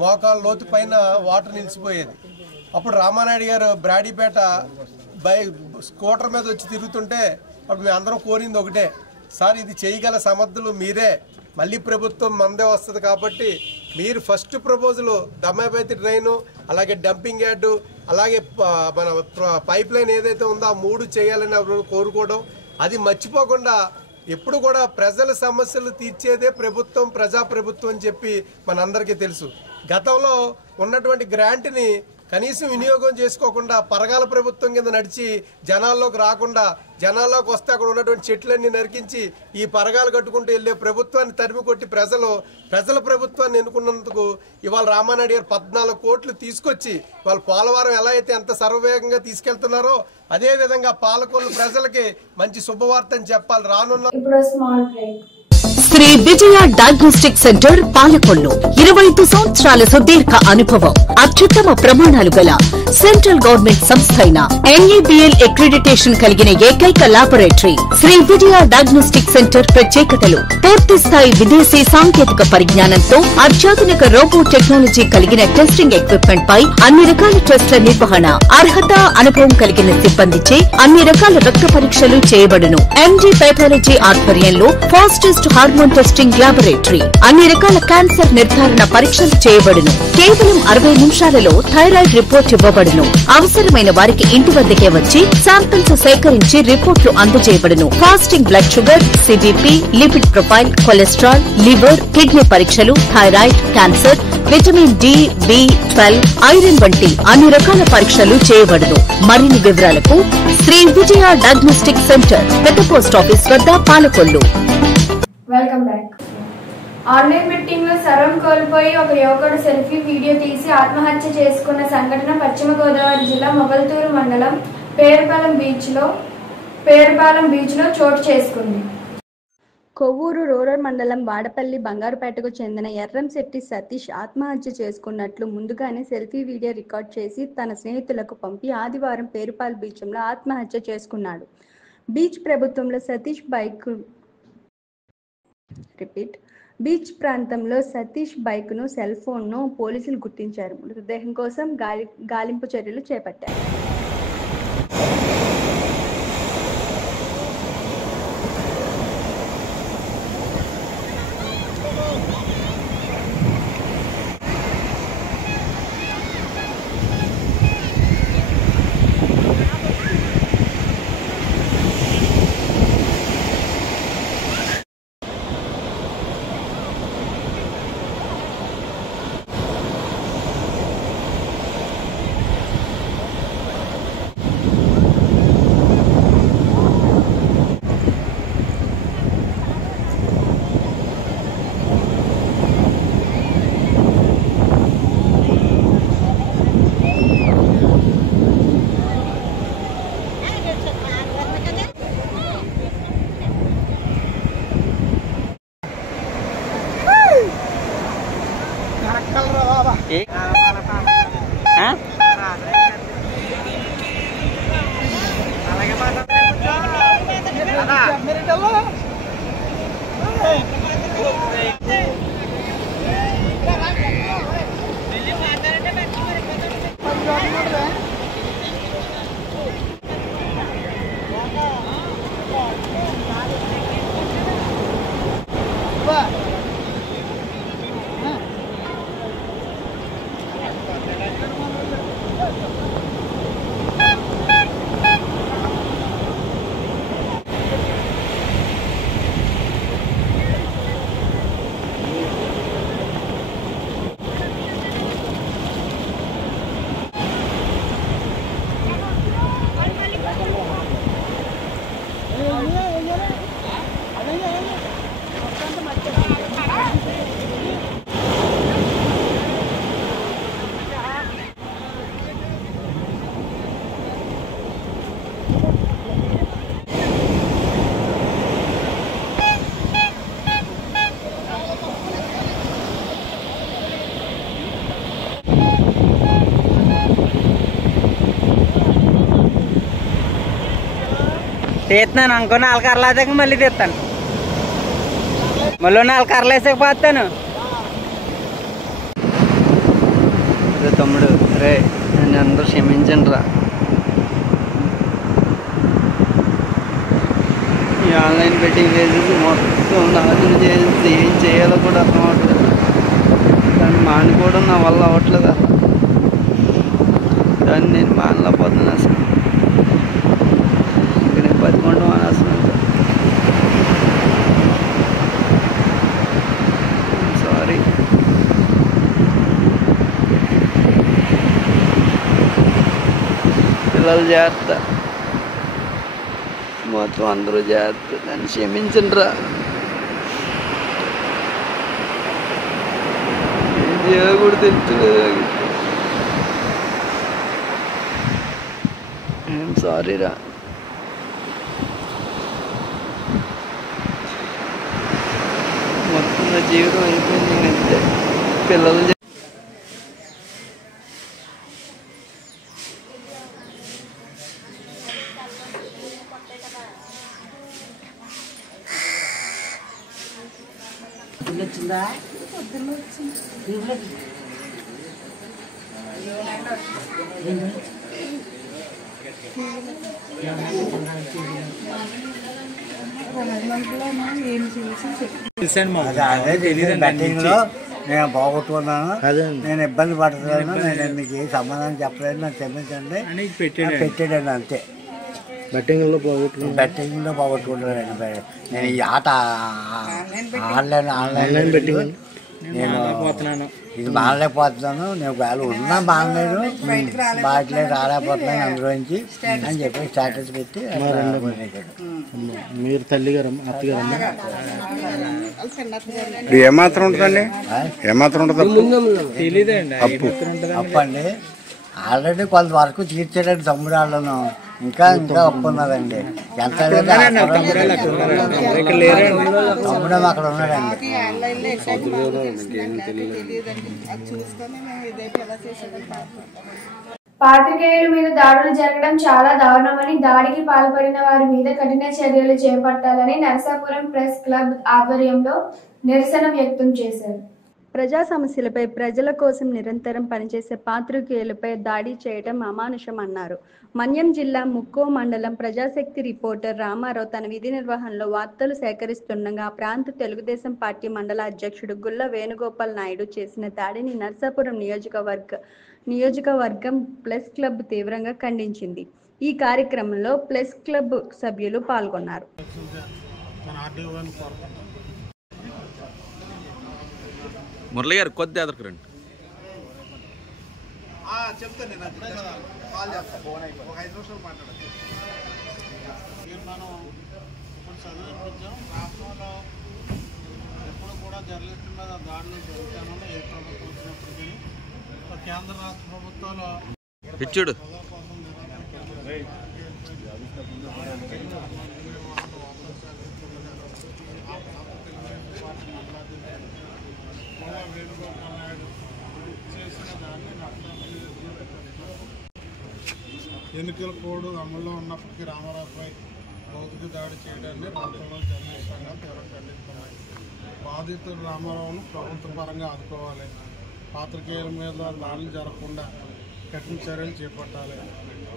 మోకాళ్ళ లోతు పైన వాటర్ నిలిచిపోయేది. అప్పుడు రామానాయుడు గారు బ్రాడీపేట స్కూటర్ మీద వచ్చి తిరుగుతుంటే అప్పుడు మేము అందరం కోరింది ఒకటే, సార్ ఇది చేయగల సమర్థులు మీరే, మళ్ళీ ప్రభుత్వం మందే వస్తుంది కాబట్టి మీరు ఫస్ట్ ప్రపోజల్ దమ్మాయిపత్తి ట్రైను, అలాగే డంపింగ్ యార్డు, అలాగే మన పైప్ లైన్ ఏదైతే ఉందో ఆ 3 చేయాలని కోరుకోవడం. అది మర్చిపోకుండా ఎప్పుడు కూడా ప్రజల సమస్యలు తీర్చేదే ప్రభుత్వం, ప్రజాప్రభుత్వం అని చెప్పి మనందరికీ తెలుసు. గతంలో ఉన్నటువంటి గ్రాంట్ని కనీసం వినియోగం చేసుకోకుండా పరగాల ప్రభుత్వం కింద నడిచి జనాల్లోకి రాకుండా, జనాల్లోకి వస్తే అక్కడ ఉన్నటువంటి చెట్లన్నీ నరికించి ఈ పరగాలు కట్టుకుంటూ వెళ్ళే ప్రభుత్వాన్ని తరిమి కొట్టి ప్రజల ప్రభుత్వాన్ని ఎన్నుకున్నందుకు ఇవాళ రామానాయుడు గారు 14 కోట్లు తీసుకొచ్చి వాళ్ళ పోలవరం ఎలా అయితే ఎంత సర్వవేగంగా తీసుకెళ్తున్నారో అదే విధంగా పాలకొల్లు ప్రజలకి మంచి శుభవార్త అని చెప్పాలి. రానున్న శ్రీ విజయ డయాగ్నోస్టిక్ సెంటర్ పాలకొల్లు 25 సంవత్సరాల సుదీర్ఘ అనుభవం, అత్యుత్తమ ప్రమాణాలు గల సెంట్రల్ గవర్నమెంట్ సంస్థ అయిన ఎన్ఏబిఎల్ అక్రిడిటేషన్ కలిగిన ఏకైక laboratory Shri Vijaya diagnostic centre. ప్రత్యేకతలు: పూర్తి స్థాయి విదేశీ సాంకేతిక పరిజ్ఞానంతో అత్యాధునిక రోబో టెక్నాలజీ కలిగిన టెస్టింగ్ ఎక్విప్మెంట్ పై అన్ని రకాల టెస్టుల నిర్వహణ, అర్హత, అనుభవం కలిగిన సిబ్బందిచే అన్ని రకాల రక్త పరీక్షలు చేయబడును. ఎంజీ పైథాలజీ ఆధ్వర్యంలో ఫాస్టెస్ట్ హార్మోన్ టెస్టింగ్ ల్యాబొరేటరీ, అన్ని రకాల క్యాన్సర్ నిర్ధారణ పరీక్షలు చేయబడును. కేవలం 60 నిమిషాలలో థైరాయిడ్ రిపోర్ట్ ఇవ్వబడును. అవసరమైన వారికి ఇంటి వద్దకే వచ్చి శాంపిల్స్ సేకరించి రిపోర్టులు అందజేయబడును. Fasting blood sugar, CBP, lipid profile, cholesterol, liver, kidney పరీక్షలు, థైరాయిడ్, క్యాన్సర్, విటమిన్ డి, బి12, ఐరన్ వంటి అన్ని రకాల పరీక్షలు చేయబడును. మరిన్ని వివరాలకు శ్రీ విజయ డయాగ్నోస్టిక్ సెంటర్, పెద్ద పోస్ట్ ఆఫీస్ వద్ద, Palakollu. Welcome back. Online betting లో సర్వం కోల్పోయి ఒక యువకుడు సెల్ఫీ వీడియో తీసి ఆత్మహత్య చేసుకున్న సంఘటన పశ్చిమ గోదావరి జిల్లా మొగల్తూరు మండలం పేరుపాలెం బీచ్ లో చోటు చేసుకుంది. కొవ్వూరు రూరల్ మండలం వాడపల్లి బంగారుపేటకు చెందిన ఎర్రంశెట్టి సతీష్ ఆత్మహత్య చేసుకున్నట్లు ముందుగానే సెల్ఫీ వీడియో రికార్డ్ చేసి తన స్నేహితులకు పంపి ఆదివారం పేరుపాలెం బీచ్లో ఆత్మహత్య చేసుకున్నాడు. బీచ్ ప్రభుత్వంలో సతీష్ బీచ్ ప్రాంతంలో సతీష్ బైక్ను, సెల్ ఫోన్ను పోలీసులు గుర్తించారు. మృతదేహం కోసం గాలింపు చర్యలు చేపట్టారు. తీస్తున్నాను అనుకో 4 కర్రలు అదాక మళ్ళీ తీస్తాను మళ్ళీ 4 కర్రలు వేసకపోతాను తమ్ముడు రే నేను అందరూ క్షమించండి రా ఈ ఆన్లైన్ బెట్టింగ్ చేసేసి మొత్తం నాశనం చేసి ఏం చేయాలో కూడా అర్థం అవ్వట్లేదు దాన్ని మానుకోవడం నా వల్ల అవ్వట్లేదు అసలు దాన్ని నేను మానలేకపోతున్నాను అసలు బతికొండం అనేస్తున్నాను సారీ పిల్లలు జాగ్రత్త మొత్తం అందరూ జాగ్రత్త నన్ను క్షమించండి రా ఏం చేయాలో కూడా తెలుసుకోలేదు సారీ రా మొత్తం నా జీవితం అయిపోయింది అంతే పిల్లలు బెట్టింగ్ లో నేను బాగొట్టుకున్నాను నేను ఇబ్బంది పడుతున్నాను నేను మీకు ఏ సమాధానం చెప్పలేదు నాకు క్షమించండి పెట్టాడండి అంతే బెట్టింగ్ లో బాగొట్టుకుంటాను నేను ఈ ఆట ఆన్లైన్ బెట్టింగ్ నేను ఇది మానలేకపోతున్నాను నేను ఒకవేళ ఉన్నా మానలేదు బాట్లేదు రాలేకపోతున్నాను అందులోంచి అని చెప్పి స్టాటస్ పెట్టి మీరు తల్లిగారు అత్తగారు ఏమాత్రం ఉంటుందండి ఏమాత్రం ఉంటుంది తెలియదండి అప్పు అండి ఆల్రెడీ కొంతవరకు తీర్చాడండి తమ్ముడు వాళ్ళను ఇంకా అప్పు ఉన్నదండి ఎంత తమ్ముడు అక్కడ ఉన్నాడండి పాత్రికేయుల మీద దాడులు జరగడం చాలా దారుణమని దాడికి పాల్పడిన వారి మీద కఠిన చర్యలు చేపట్టాలని నరసాపురం ప్రెస్ క్లబ్ ఆధ్వర్యంలో నిరసన వ్యక్తం చేశారు. ప్రజా సమస్యలపై ప్రజల కోసం నిరంతరం పనిచేసే పాత్రికేయులపై దాడి చేయడం అమానుషం అన్నారు. మన్యం జిల్లా ముక్కో మండలం ప్రజాశక్తి రిపోర్టర్ రామారావు తన విధి నిర్వహణలో వార్తలు సేకరిస్తుండగా ప్రాంత తెలుగుదేశం పార్టీ మండల అధ్యక్షుడు గుల్ల వేణుగోపాల్ నాయుడు చేసిన దాడిని నరసాపురం నియోజకవర్గం ప్రెస్ క్లబ్ తీవ్రంగా ఖండించింది. ఈ కార్యక్రమంలో ప్రెస్ క్లబ్ సభ్యులు పాల్గొన్నారు. మురళి గారు కొద్ది ఎదురుకు రండి. మనం ఇప్పుడు చదివించాం రాష్ట్రంలో ఎప్పుడు కూడా జర్నలిస్టుల మీద దాడులు జరుగుతానో ఏ ప్రభుత్వం వచ్చినప్పటికీ కేంద్ర రాష్ట్ర ప్రభుత్వాలు పిచ్చుడు ఎన్నికల కోడ్ అమల్లో ఉన్నప్పటికీ రామారావుపై భౌతిక దాడి చేయడాన్ని రాష్ట్రంలో జర్నలిస్ట్ సంఘాలు తీవ్రంగా ఖండిస్తున్నాయి. బాధితులు రామారావును ప్రభుత్వ పరంగా ఆదుకోవాలి. పాత్రికేయుల మీద దాడులు జరగకుండా కఠిన చర్యలు చేపట్టాలి.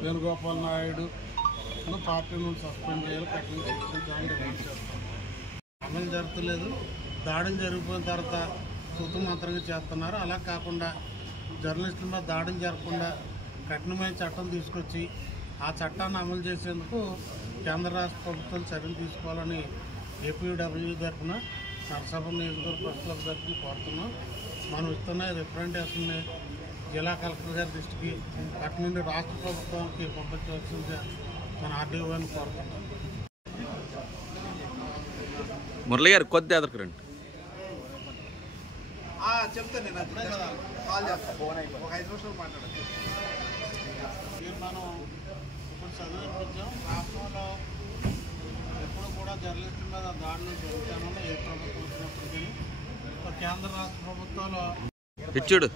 వేణుగోపాల్ నాయుడును పార్టీ నుండి సస్పెండ్ చేయాలి, కఠిన శిక్షించాలని డిమాండ్ చేస్తాం. అమలు జరగలేదు, దాడులు జరిగిపోయిన తర్వాత సూతమాత్రంగా చేస్తున్నారు. అలా కాకుండా జర్నలిస్టుల మీద దాడులు జరగకుండా కఠినమైన చట్టం తీసుకొచ్చి ఆ చట్టాన్ని అమలు చేసేందుకు కేంద్ర రాష్ట్ర ప్రభుత్వాలు చర్యలు తీసుకోవాలని ఏపీడబ్ల్యూ తరఫున నరసాపురం నియోజకవర్గ ప్రజల తరఫున కోరుతున్నాం. మనం ఇస్తున్న రిప్రజెంటేషన్ని జిల్లా కలెక్టర్ గారి దృష్టికి అటు నుండి రాష్ట్ర ప్రభుత్వానికి పంపించవలసిందిగా మన ఆర్డీఓ గారిని కోరుతున్నాం. మురళి గారు కొద్ది ఎదురుకు రండి. చెప్తాను నేను అప్పుడే కదా కాల్ చేస్తాను, ఒక 5 నిమిషాలు మాట్లాడచ్చు. మనం ఇప్పుడు చదివించాం. రాష్ట్రంలో ఎప్పుడు కూడా జర్నలిస్టుల మీద దాడులు జరుగుతానో ఏ ప్రభుత్వం వచ్చినప్పటికీ కేంద్ర రాష్ట్ర ప్రభుత్వాలు ఇచ్చుడు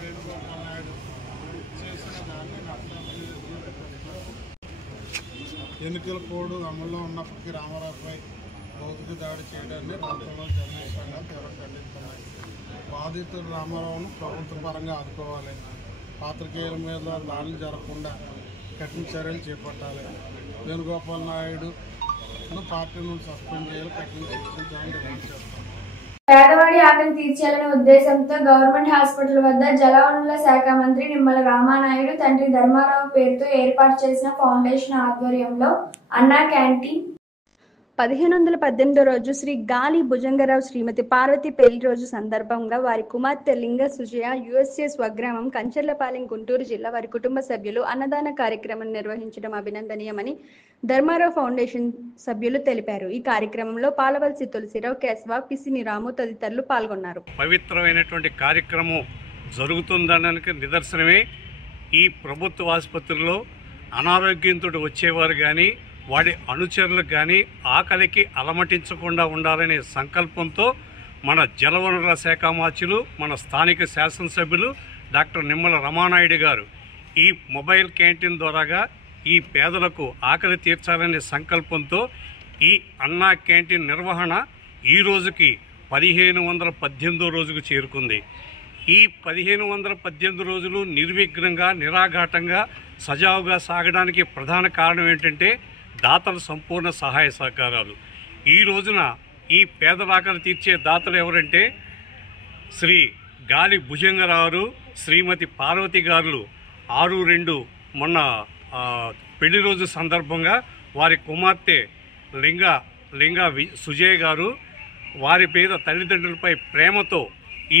వేణుగోపాల్ నాయుడు చేసిన దాన్ని ఎన్నికల కోడ్ అమల్లో ఉన్నప్పటికీ రామారావుపై భౌతిక దాడి చేయడాన్ని రాష్ట్రంలో జర్నలిస్ట్ సంఘాలు తీవ్రంగా ఖండిస్తున్నాయి. బాధితులు రామారావును ప్రభుత్వ పరంగా ఆదుకోవాలి. పాత్రికేయుల మీద దాడులు జరగకుండా కఠిన చర్యలు చేపట్టాలి. వేణుగోపాల్ నాయుడును పార్టీ నుండి సస్పెండ్ చేయాలి, కఠిన శిక్షించాలని డిమాండ్ చేస్తాం. పేదవాడి ఆకలి తీర్చాలనే ఉద్దేశంతో గవర్నమెంట్ హాస్పిటల్ వద్ద జలవనరుల శాఖ మంత్రి నిమ్మల రామానాయుడు తండ్రి ధర్మారావు పేరుతో ఏర్పాటు చేసిన ఫౌండేషన్ ఆధ్వర్యంలో అన్నా క్యాంటీన్ 1518 రోజు శ్రీ గాలి భుజంగరావు శ్రీమతి పార్వతి పెళ్లి రోజు సందర్భంగా వారి కుమార్తె లింగ సుజయ యుఎస్ఏ స్వగ్రామం కంచర్లపాలెం గుంటూరు జిల్లా వారి కుటుంబ సభ్యులు అన్నదాన కార్యక్రమం నిర్వహించడం అభినందనీయమని ధర్మారావు ఫౌండేషన్ సభ్యులు తెలిపారు. ఈ కార్యక్రమంలో పాలవలసి తులసిరావు, కేశవ, పిసిని రాము తదితరులు పాల్గొన్నారు. పవిత్రమైనటువంటి కార్యక్రమం జరుగుతుందనడానికి నిదర్శనమే ఈ ప్రభుత్వ ఆసుపత్రిలో అనారోగ్యంతో వచ్చేవారు కానీ వాడి అనుచరులకు కానీ ఆకలికి అలమటించకుండా ఉండాలనే సంకల్పంతో మన జలవనరుల శాఖ మంత్రులు, మన స్థానిక శాసనసభ్యులు డాక్టర్ నిమ్మల రామానాయుడు గారు ఈ మొబైల్ క్యాంటీన్ ద్వారాగా ఈ పేదలకు ఆకలి తీర్చాలనే సంకల్పంతో ఈ అన్నా క్యాంటీన్ నిర్వహణ ఈ రోజుకి 1518వ రోజుకు చేరుకుంది. ఈ 1518 రోజులు నిర్విఘ్నంగా నిరాఘాటంగా సజావుగా సాగడానికి ప్రధాన కారణం ఏంటంటే దాతల సంపూర్ణ సహాయ సహకారాలు. ఈ రోజున ఈ పేదల ఆకలి తీర్చే దాతలు ఎవరంటే శ్రీ గాలి భుజంగరావు, శ్రీమతి పార్వతి గారు 6/2 మొన్న పెళ్లి రోజు సందర్భంగా వారి కుమార్తె లింగ సుజయ్ గారు వారి పేద తల్లిదండ్రులపై ప్రేమతో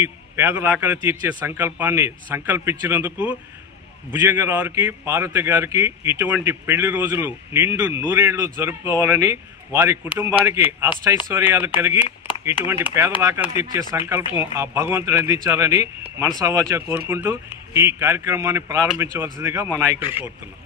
ఈ పేదల ఆకలి తీర్చే సంకల్పాన్ని సంకల్పించినందుకు భుజంగరావుకి, పార్వతి గారికి ఇటువంటి పెళ్లి రోజులు నిండు నూరేళ్లు జరుపుకోవాలని, వారి కుటుంబానికి అష్టైశ్వర్యాలు కలిగి ఇటువంటి పేదల ఆకలి తీర్చే సంకల్పం ఆ భగవంతుడు అందించాలని మనసావాచ కోరుకుంటూ ఈ కార్యక్రమాన్ని ప్రారంభించవలసిందిగా మా నాయకులు కోరుతున్నాం.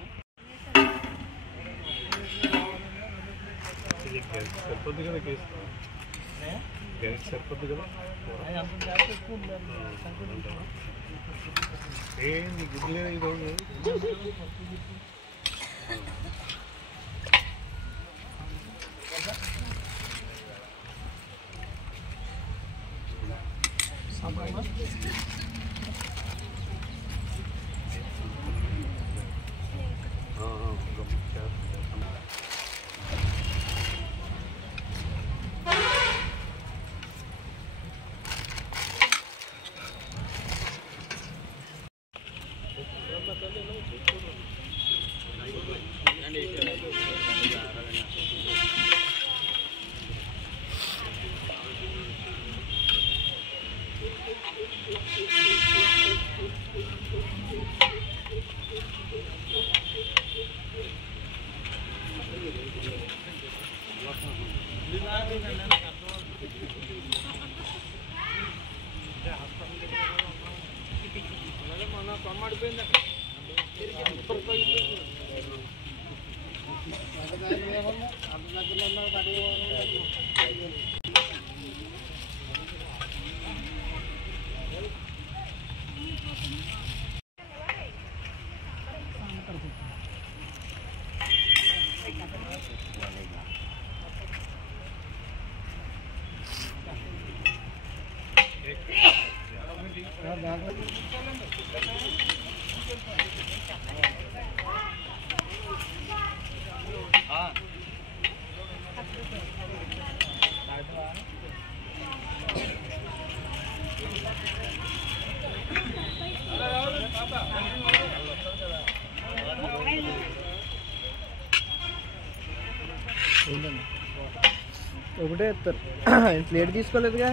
ఒకటే ఇస్తారు. ప్లేట్ తీసుకోలేదుగా.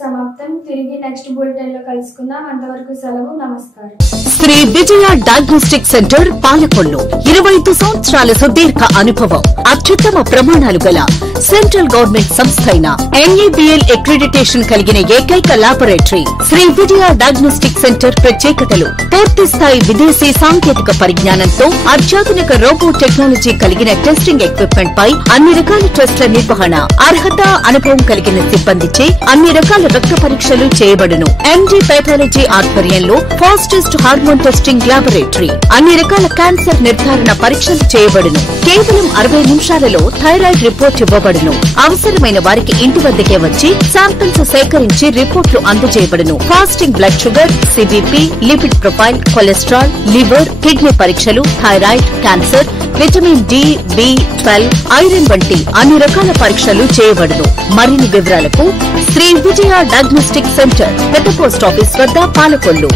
సమాప్తం. తిరిగి నెక్స్ట్ బులెటిన్ లో కలుసుకుందాం. అంతవరకు సెలవు. నమస్కారం. శ్రీ విజయ డయాగ్నోస్టిక్ సెంటర్ పాలకొల్లు 25 సంవత్సరాల సుదీర్ఘ అనుభవం, అత్యుత్తమ ప్రమాణాలు గల సెంట్రల్ గవర్నమెంట్ సంస్థ అయిన NABL అక్రిడిటేషన్ కలిగిన ఏకైక laboratory Shri Vijaya diagnostic centre. ప్రత్యేకతలు: పూర్తి స్థాయి విదేశీ సాంకేతిక పరిజ్ఞానంతో అత్యాధునిక రోబో టెక్నాలజీ కలిగిన టెస్టింగ్ ఎక్విప్మెంట్ పై అన్ని రకాల టెస్టుల నిర్వహణ, అర్హత, అనుభవం కలిగిన సిబ్బందిచే అన్ని రకాల రక్త పరీక్షలు చేయబడును. MD పైథాలజీ ఆధ్వర్యంలో ఫాస్టెస్ట్ హార్మోన్ టెస్టింగ్ లాబొరేటరీ, అన్ని రకాల క్యాన్సర్ నిర్ధారణ పరీక్షలు చేయబడును. కేవలం 60 నిమిషాలలో థైరాయిడ్ రిపోర్ట్ ఇవ్వబడును. అవసరమైన వారికి ఇంటి వద్దకే వచ్చి శాంపిల్స్ సేకరించి రిపోర్ట్లు అందజేయబడును. Fasting blood sugar, CBP, lipid profile, cholesterol, liver, kidney పరీక్షలు, thyroid, cancer, vitamin D, B12, iron వంటి అన్ని రకాల పరీక్షలు చేయబడును. మరిన్ని వివరాలకు శ్రీ విజయ డయాగ్నోస్టిక్ సెంటర్, పెద్ద పోస్ట్ ఆఫీస్ వద్ద, పాలకొల్లు.